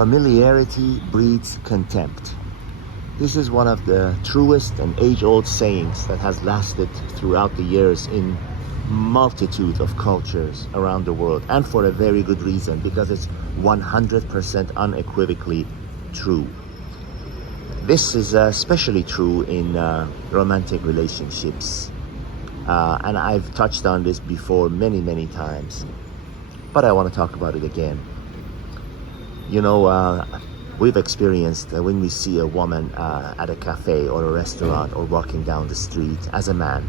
Familiarity breeds contempt. This is one of the truest and age-old sayings that has lasted throughout the years in multitude of cultures around the world, and for a very good reason, because it's 100% unequivocally true. This is especially true in romantic relationships, and I've touched on this before many times, but I want to talk about it again. You know, we've experienced when we see a woman at a cafe or a restaurant or walking down the street as a man.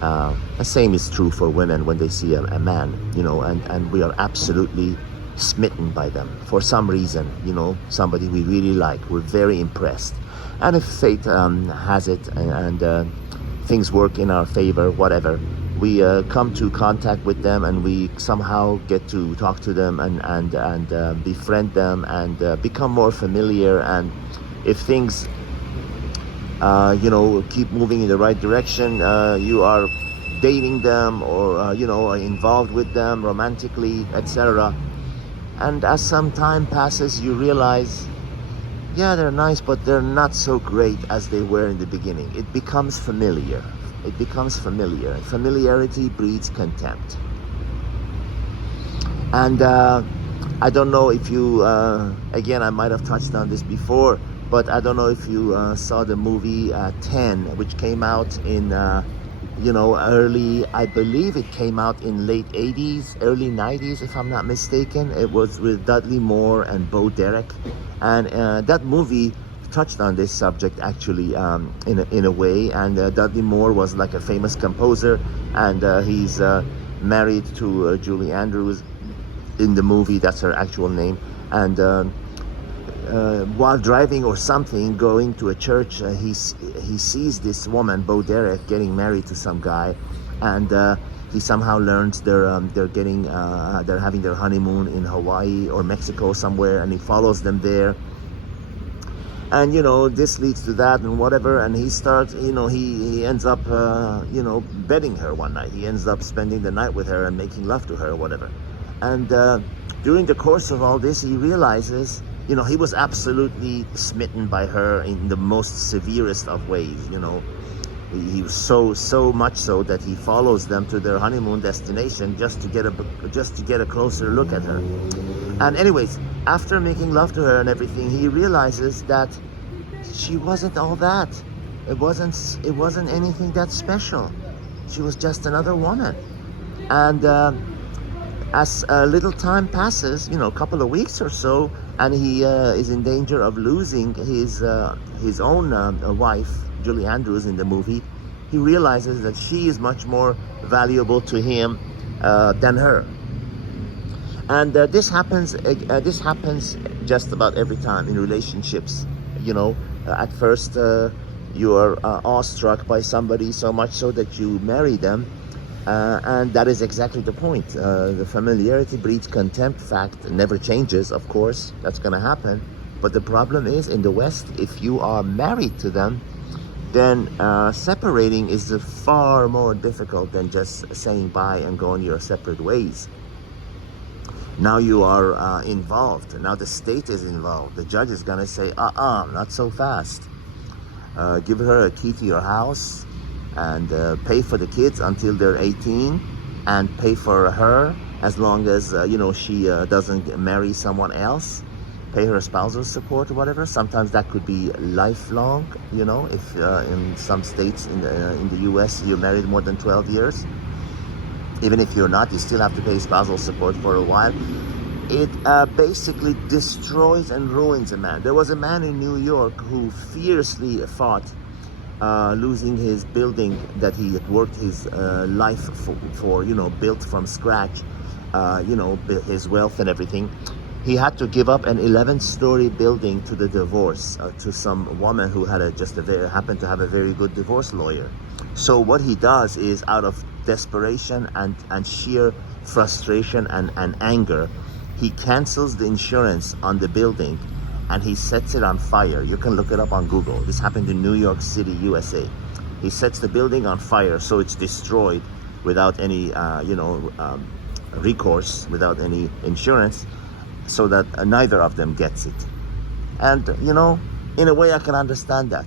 The same is true for women when they see a man, you know, and we are absolutely smitten by them for some reason, you know, somebody we really like. We're very impressed. And if fate has it and things work in our favor, whatever, we come to contact with them and we somehow get to talk to them and befriend them and become more familiar. And if things you know, keep moving in the right direction, you are dating them or you know, are involved with them romantically, etc. And as some time passes, you realize, yeah, they're nice, but they're not so great as they were in the beginning. It becomes familiar. It becomes familiar. Familiarity breeds contempt. And I don't know if you, again, I might have touched on this before, but I don't know if you saw the movie 10, which came out in, you know, I believe it came out in late 80s, early 90s, if I'm not mistaken. It was with Dudley Moore and Bo Derek. And that movie touched on this subject actually in a way. And Dudley Moore was like a famous composer, and he's married to Julie Andrews in the movie. That's her actual name. And while driving or something, going to a church, he sees this woman, Bo Derek, getting married to some guy, and he somehow learns they're having their honeymoon in Hawaii or Mexico somewhere, and he follows them there. And you know, this leads to that and whatever, and he starts, you know, he ends up you know, bedding her one night. He ends up spending the night with her and making love to her or whatever. And during the course of all this, he realizes, you know, he was absolutely smitten by her in the most severest of ways. You know, he was so much so that he follows them to their honeymoon destination just to get a closer look at her. And anyways, after making love to her and everything, he realizes that she wasn't all that. It wasn't anything that special. She was just another woman. And as a little time passes, you know, a couple of weeks or so, and he is in danger of losing his own wife, Julie Andrews, in the movie, he realizes that she is much more valuable to him than her. And this happens just about every time in relationships. You know, at first you are awestruck by somebody so much so that you marry them. And that is exactly the point. The familiarity breeds contempt fact never changes, of course. That's going to happen. But the problem is, in the West, if you are married to them, then separating is far more difficult than just saying bye and going your separate ways. Now you are involved. Now the state is involved. The judge is going to say, not so fast. Give her a key to your house, and pay for the kids until they're 18, and pay for her as long as you know, she doesn't marry someone else. Pay her spousal support or whatever. Sometimes that could be lifelong, you know, if in some states in the US you're married more than 12 years. Even if you're not, you still have to pay spousal support for a while. It basically destroys and ruins a man. There was a man in New York who fiercely fought losing his building that he had worked his life for, you know, built from scratch, you know, his wealth and everything. He had to give up an 11-story building to the divorce, to some woman who had happened to have a very good divorce lawyer. So what he does is, out of desperation and sheer frustration and anger, he cancels the insurance on the building and he sets it on fire. You can look it up on Google. This happened in New York City, USA. He sets the building on fire so it's destroyed without any, you know, recourse, without any insurance. so that neither of them gets it. And in a way, I can understand that.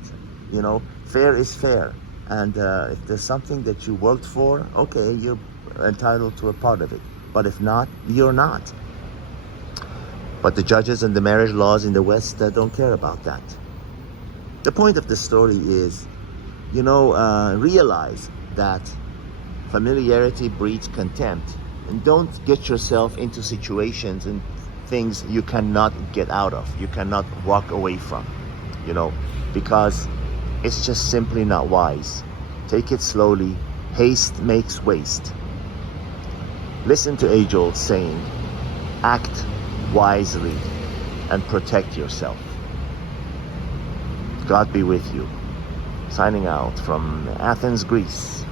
Fair is fair, and if there's something that you worked for, okay, you're entitled to a part of it. But if not, you're not. But the judges and the marriage laws in the West don't care about that. The point of the story is, realize that familiarity breeds contempt, and don't get yourself into situations and things you cannot get out of, you cannot walk away from, because it's just simply not wise. Take it slowly. Haste makes waste. Listen to age-old saying, act wisely and protect yourself. God be with you. Signing out from Athens, Greece.